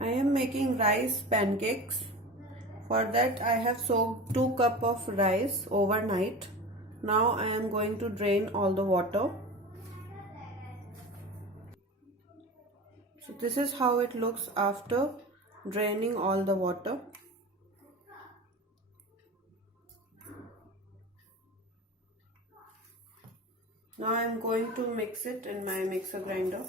I am making rice pancakes. For that I have soaked 2 cups of rice overnight. Now I am going to drain all the water. So this is how it looks after draining all the water. Now I am going to mix it in my mixer grinder.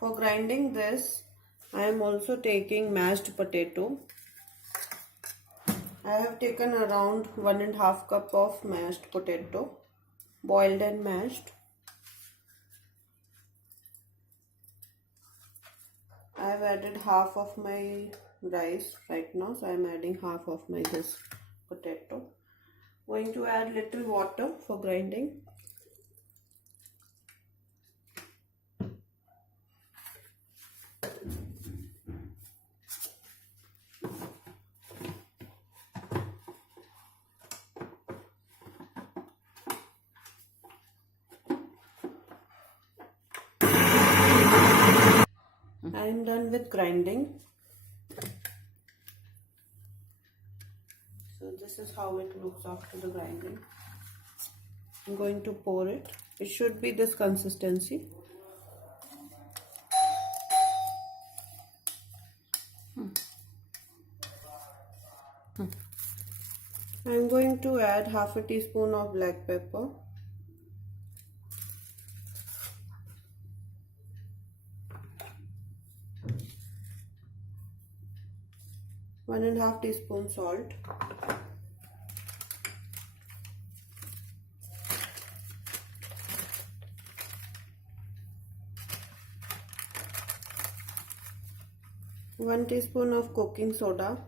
For grinding this, I am also taking mashed potato. I have taken around 1.5 cup of mashed potato, boiled and mashed. I have added half of my rice right now, so I am adding half of my this potato. Going to add little water for grinding. I am done with grinding. So this is how it looks after the grinding. I'm going to pour it. It should be this consistency. I'm going to add half a teaspoon of black pepper. One and a half teaspoon salt. One teaspoon of cooking soda.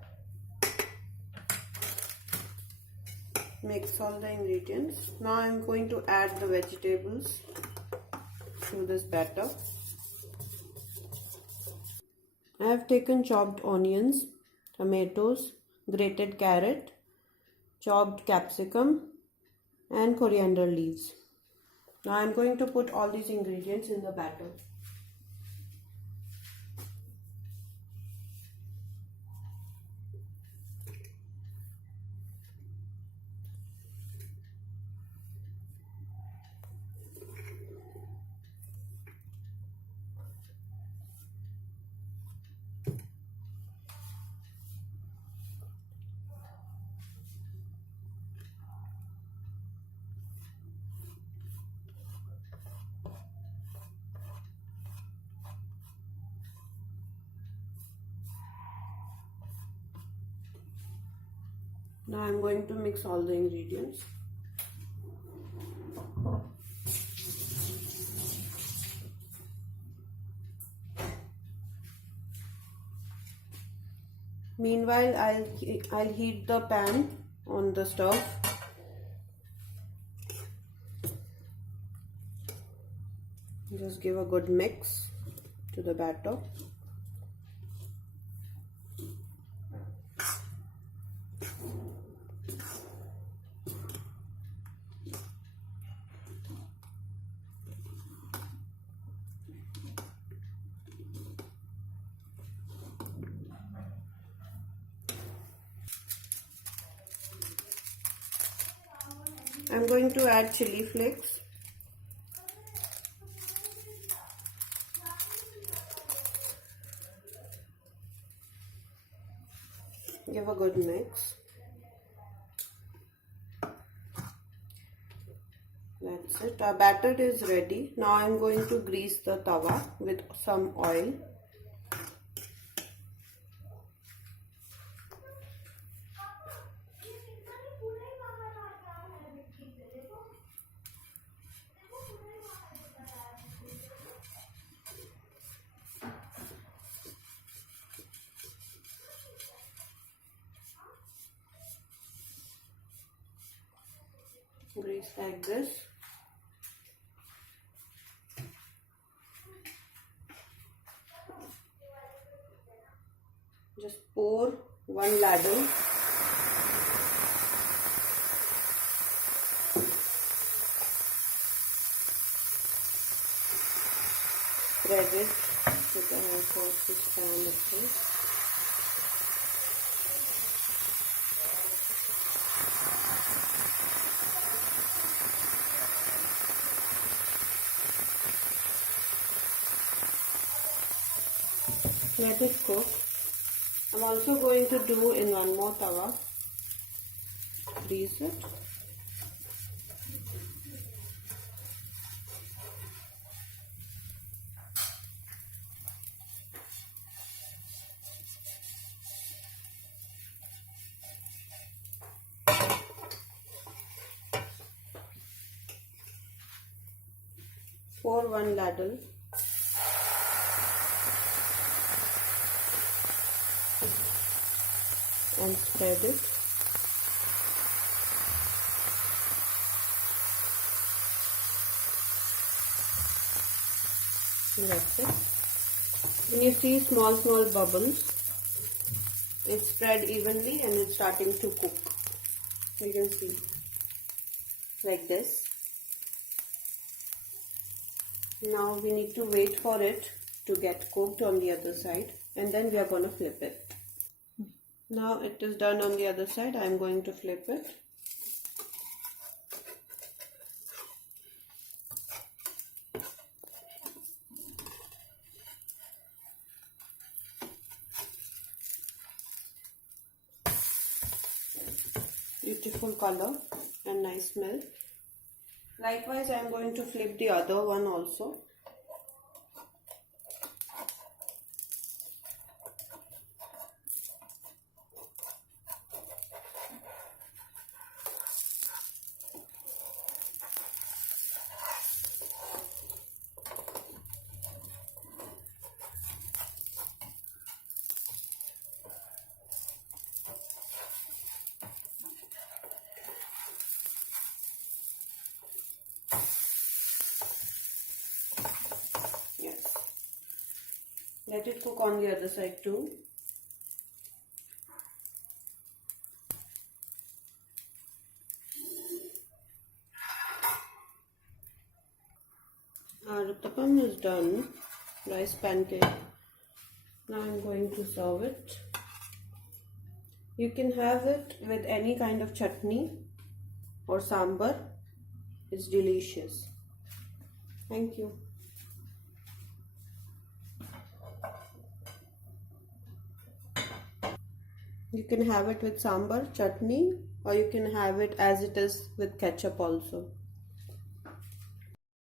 Mix all the ingredients. Now I am going to add the vegetables to this batter. I have taken chopped onions, tomatoes, grated carrot, chopped capsicum and coriander leaves. Now I am going to put all these ingredients in the batter. Now I am going to mix all the ingredients. Meanwhile, I'll heat the pan on the stove. Just give a good mix to the batter. I'm going to add chili flakes. Give a good mix. That's it. Our batter is ready. Now I'm going to grease the tawa with some oil. Grease like this. Just pour one ladle. spread it with the help of this pan of this. Let it cook. I'm also going to do in one more tawa. Grease it. Pour one ladle. And spread it. That's it. When you see small bubbles, it's spread evenly and it's starting to cook. You can see like this. Now we need to wait for it to get cooked on the other side, and then we are going to flip it. Now it is done on the other side. I am going to flip it. Beautiful color and nice smell. Likewise, I am going to flip the other one also. Let it cook on the other side too. Our uttappam is done, rice pancake. Now I'm going to serve it. You can have it with any kind of chutney or sambar. It's delicious. Thank you. You can have it with sambar, chutney, or you can have it as it is with ketchup also.